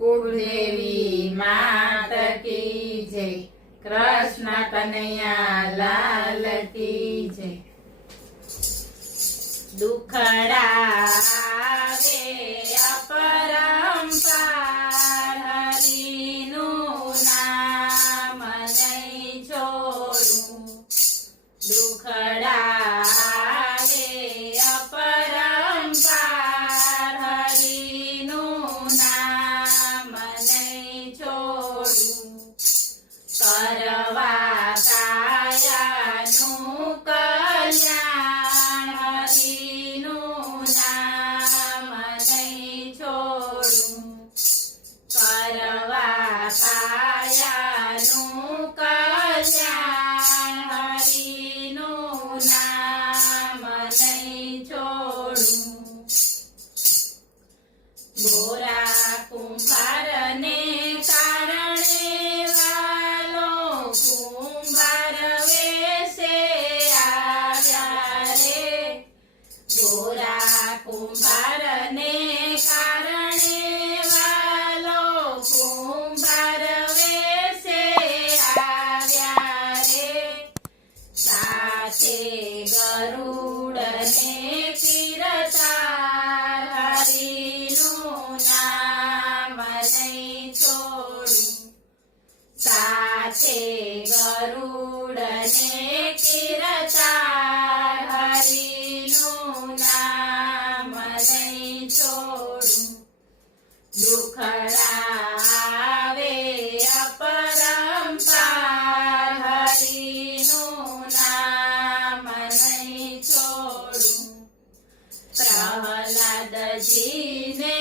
કુળદેવી માત કી જય, કૃષ્ણ કનૈયા લાલ કી જય। દુખડા આવે અપરંપાર, હરિનું નામ નહીં છોડું। દુખડા આવે અપરંપાર, હરિનું નામ નહીં છોડું। કરવા કાયાનું કલ્યાણ, હરિનું નામ નહીં છોડું। કરવા કાયાનું કલ્યાણ, હરિનું નામ નહીં છોડું। ગોરા કુંભારને કારણે વાલો કુંભાર વેશે આવ્યા રે। ગોરા કુંભારને કારણે વાલો કુંભાર વેશે આવ્યા રે। સાથે ગરુડને કીર્તાર, હરિનું નામ નહીં છોડું। સાથે ગરુડને કીર્તાર, હરિનું નામ નહીં છોડું। દુખડા આવે અપરંપાર, હરિનું નામ નહીં છોડું। પ્રહલાદજીને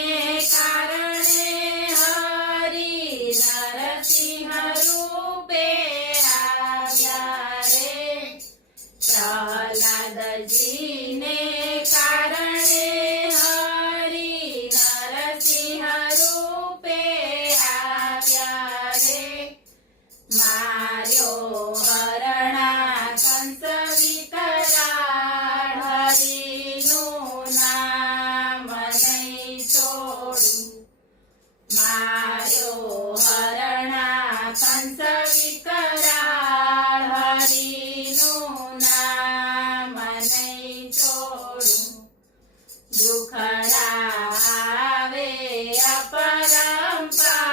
કારણે હરિ નરસિંહ રૂપે આવ્યા રે। પ્રહલાદજીને કારણે હરિ નરસિંહ રૂપે આવ્યા રે। માર્યો હરણા કંસ વિકરાળ, હરિનું નામ નહીં છોડું। માર્યો હરણા કંસ વિકરાળ, હરિનું નામ નહીં છોડું। દુખડા આવે અપરંપાર,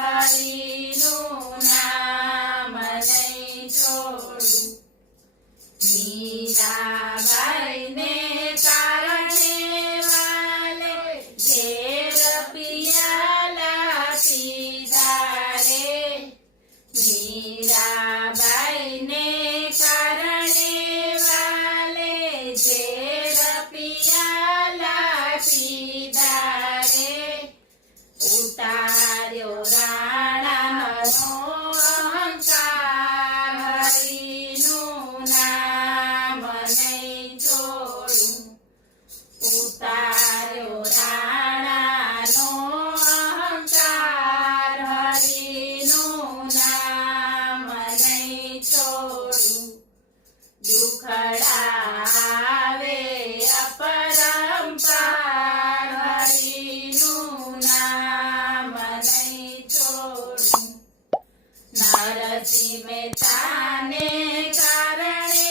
હરિનું નામ નહીં છોડું। મીરાબાઈને કારણે વાલે ઝેર પિયાલા પીધા રે। મીરાબાઈને કારણે વાલે ઝેર પિયાલા પીધા રે। ઉતાર્યો રાણાનો અહંકાર, હરિનું નામ નહીં છોડું। ઉતાર્યો રાણાનો અહંકાર, હરિનું નામ નહીં છોડું। દુખડા આવે અપરંપાર, હરિનું નામ નહીં છોડું। નરસિંહ મહેતાને કારણે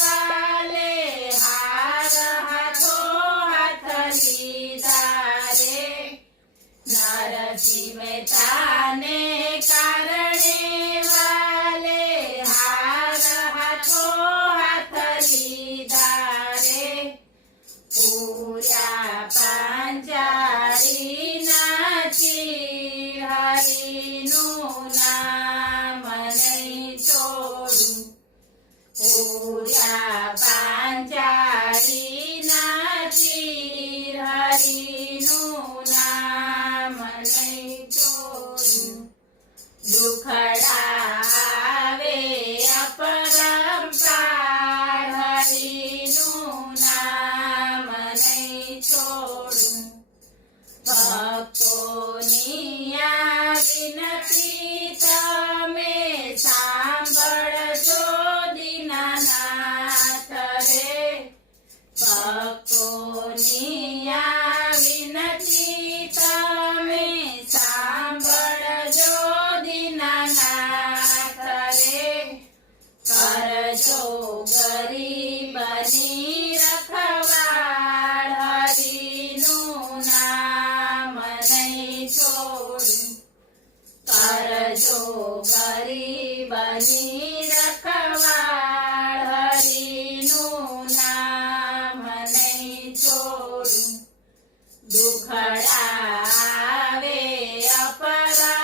વાલે હાર હાથો હાથ લીધા રે। નરસિંહ મહેતાને કારણે વાલે હાર હાથો હાથ લીધા રે। પૂર્યા પાંચાળીના ચીર, હરિનું નામ નહીં છોડું। પૂર્યા પાંચાળીના ચીર, હરિનું નામ નહીં છોડું। દુખડા આવે અપરંપાર, હરિનું નામ નહીં છોડું। ભક્તોની આ વિનતી તમે સાંભળજો દીનાનાથ રે। ભક્તોની આ કરજો ગરીબની રખવાળ હરિનું નામ નહીં છોડું કરજો ગરીબની રખવાળ હરિનું નામ નહીં છોડું દુખડા આવે અપરા